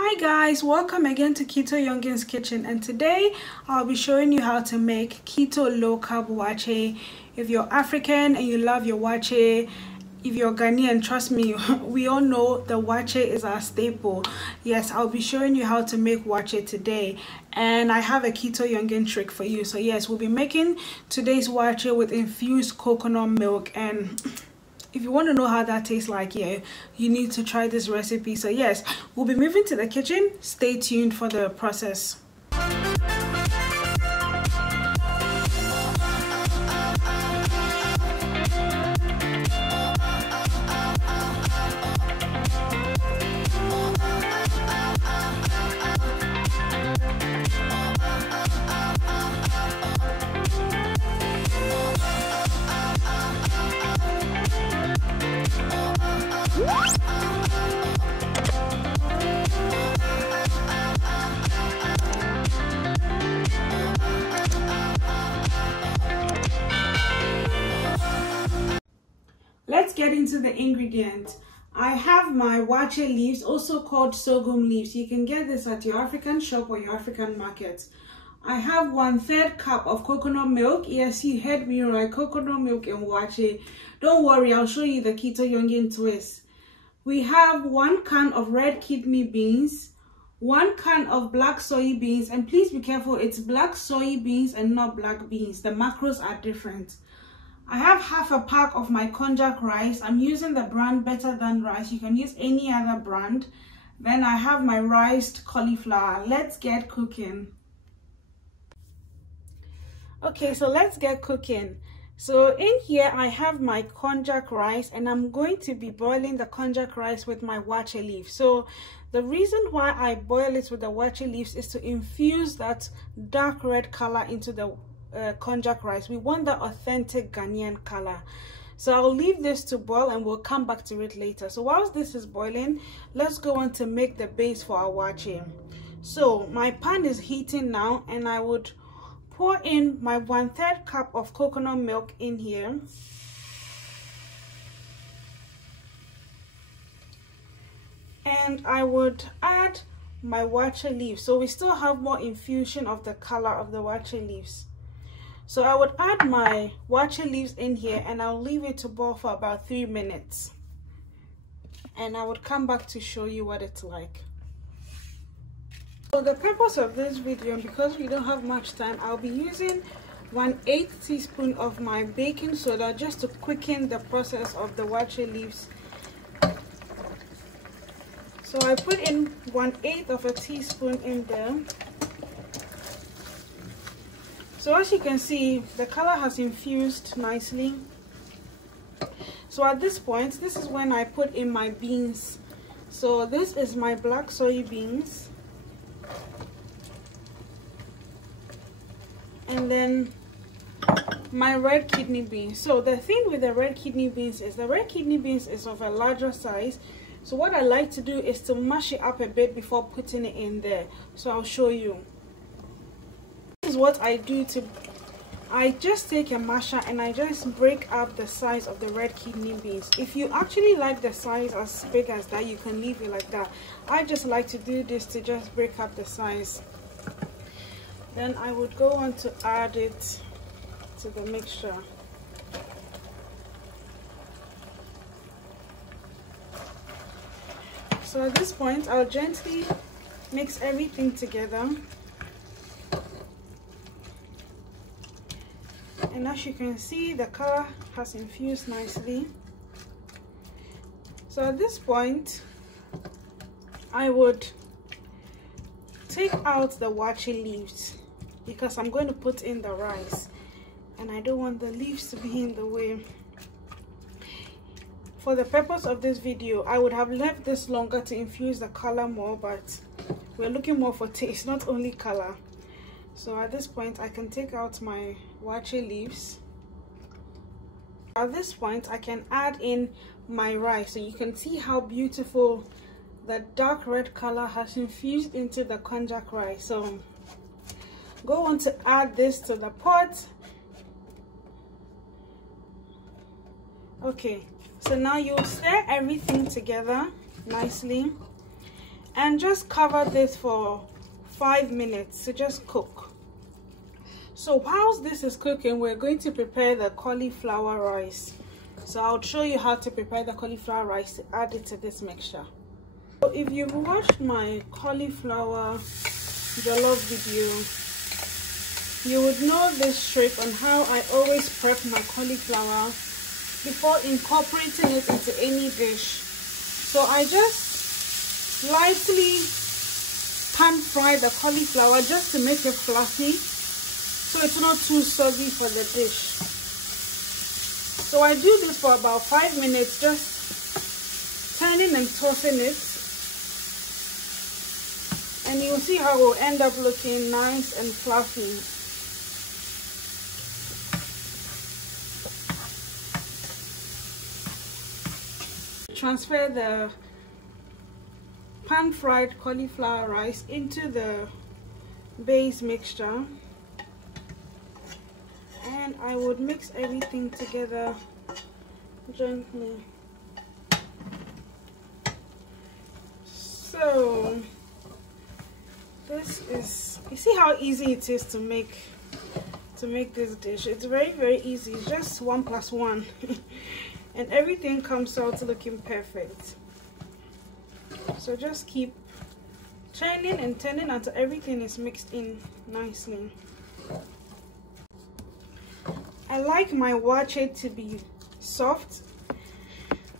Hi guys, welcome again to Ketoyoungin's kitchen, and today I'll be showing you how to make keto low carb waakye. If you're African and you love your waakye, if you're Ghanaian, trust me, we all know the waakye is our staple. Yes, I'll be showing you how to make waakye today, and I have a Ketoyoungin trick for you. So yes, we'll be making today's waakye with infused coconut milk, and if you want to know how that tastes like, yeah, you need to try this recipe. So yes, we'll be moving to the kitchen. Stay tuned for the process. Let's get into the ingredients. I have my waakye leaves, also called sorghum leaves. You can get this at your African shop or your African market. I have 1/3 cup of coconut milk. Yes, you heard me right, coconut milk and waakye. Don't worry, I'll show you the Ketoyoungin twist. We have 1 can of red kidney beans, 1 can of black soybeans, and please be careful, it's black soybeans and not black beans. The macros are different. I have 1/2 pack of my Konjac rice. I'm using the brand Better Than Rice. You can use any other brand. Then I have my riced cauliflower. Let's get cooking. Okay, so let's get cooking. So in here I have my Konjac rice, and I'm going to be boiling the Konjac rice with my waakye leaf. So the reason why I boil it with the waakye leaves is to infuse that dark red color into the Konjac rice. We want the authentic Ghanaian color. So I'll leave this to boil and we'll come back to it later. So whilst this is boiling, let's go on to make the base for our waakye. So my pan is heating now, and I would pour in my 1/3 cup of coconut milk in here. And I would add my waakye leaves. So we still have more infusion of the color of the waakye leaves. So I would add my waakye leaves in here, and I'll leave it to boil for about 3 minutes. And I would come back to show you what it's like. So the purpose of this video, because we don't have much time, I'll be using 1/8 teaspoon of my baking soda just to quicken the process of the waakye leaves. So I put in 1/8 of a teaspoon in there. So as you can see, the color has infused nicely. So at this point, this is when I put in my beans. So this is my black soybeans. And then my red kidney beans. So the thing with the red kidney beans is the red kidney beans is of a larger size. So what I like to do is to mash it up a bit before putting it in there. So I'll show you. This is what I do. I just take a masher and I just break up the size of the red kidney beans. If you actually like the size as big as that, you can leave it like that. I just like to do this to just break up the size. Then I would go on to add it to the mixture. So at this point, I'll gently mix everything together. And as you can see, the color has infused nicely. So at this point, I would take out the waakye leaves because I'm going to put in the rice, and I don't want the leaves to be in the way. For the purpose of this video, I would have left this longer to infuse the color more, but we're looking more for taste, not only color. So at this point, I can take out my waakye leaves. At this point, I can add in my rice, so you can see how beautiful the dark red color has infused into the Konjac rice. So go on to add this to the pot. Okay, so now you stir everything together nicely, and just cover this for 5 minutes to just cook. So whilst this is cooking, we're going to prepare the cauliflower rice. So I'll show you how to prepare the cauliflower rice to add it to this mixture. So if you've watched my cauliflower jollof video, you would know this trick on how I always prep my cauliflower before incorporating it into any dish. So I just lightly pan fry the cauliflower just to make it fluffy, so it's not too soggy for the dish. So I do this for about 5 minutes, just turning and tossing it, and you'll see how it will end up looking nice and fluffy. Transfer the pan fried cauliflower rice into the base mixture, and I would mix everything together gently. So this is, you see how easy it is to make this dish. It's very easy. It's just 1 + 1 and everything comes out looking perfect. So just keep turning and turning until everything is mixed in nicely. I like my waakye to be soft,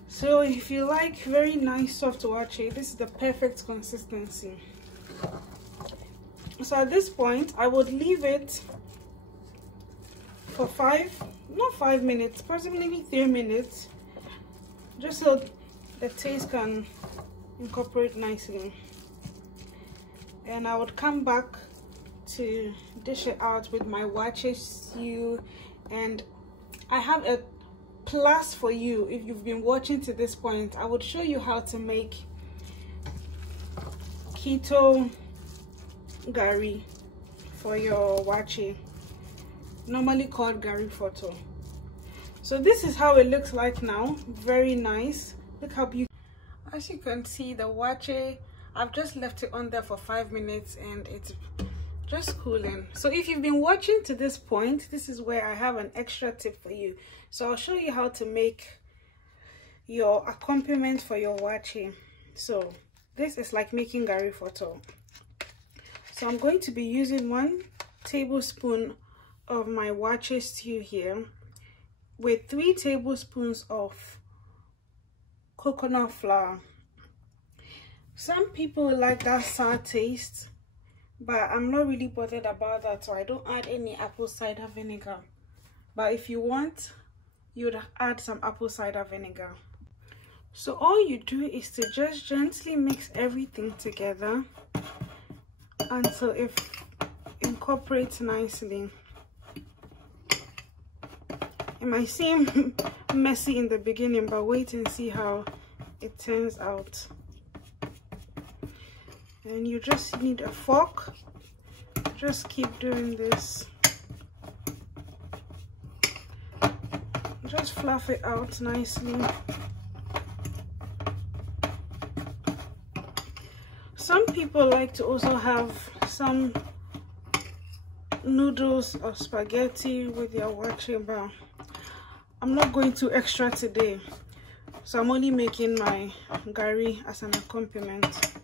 so if you like very nice soft waakye, this is the perfect consistency. So at this point I would leave it for not 5 minutes, possibly 3 minutes, just so the taste can incorporate nicely. And I would come back to dish it out with my waakye stew. And I have a plus for you. If you've been watching to this point, I would show you how to make keto gari for your waakye, normally called gari photo. So this is how it looks like now. Very nice. Look how beautiful. As you can see, the waakye, I've just left it on there for 5 minutes and it's just cooling. So if you've been watching to this point, this is where I have an extra tip for you. So I'll show you how to make your accompaniment for your waakye. So this is like making gari photo. So I'm going to be using 1 tablespoon of my waakye stew here with 3 tablespoons of coconut flour. Some people like that sour taste, but I'm not really bothered about that, so I don't add any apple cider vinegar. But if you want, you would add some apple cider vinegar. So all you do is to just gently mix everything together until it incorporates nicely. It might seem messy in the beginning, but wait and see how it turns out. And you just need a fork. Just keep doing this. Just fluff it out nicely. Some people like to also have some noodles or spaghetti with their waakye, but I'm not going too extra today, so I'm only making my gari as an accompaniment.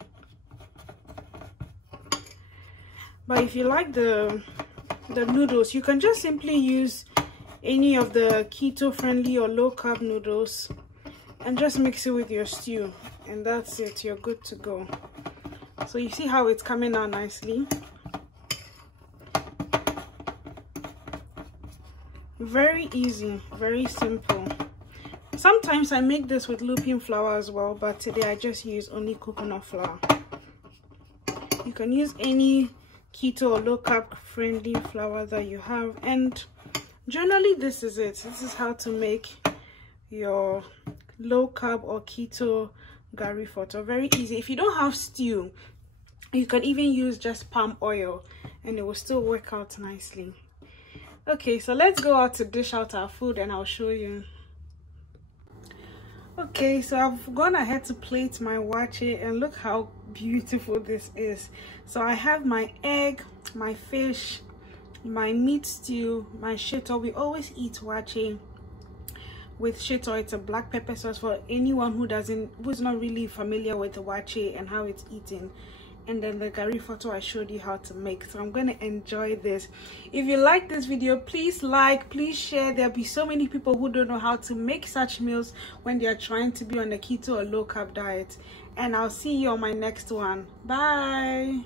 But if you like the noodles, you can just simply use any of the keto friendly or low carb noodles and just mix it with your stew, and that's it. You're good to go. So you see how it's coming out nicely. Very easy, very simple. Sometimes I make this with looping flour as well, but today I just use only coconut flour. You can use any keto or low carb friendly flour that you have, and generally this is it. This is how to make your low carb or keto gari photo. Very easy. If you don't have stew, you can even use just palm oil and it will still work out nicely. Okay, so let's go out to dish out our food and I'll show you. Okay, so I've gone ahead to plate my waakye, and look how beautiful this is. So I have my egg, my fish, my meat stew, my shito. We always eat waakye with shito. It's a black pepper sauce for anyone who's not really familiar with the waakye and how it's eaten. And then the gari photo I showed you how to make. So I'm going to enjoy this. If you like this video, please like, please share. There'll be so many people who don't know how to make such meals when they are trying to be on a keto or low carb diet. And I'll see you on my next one. Bye.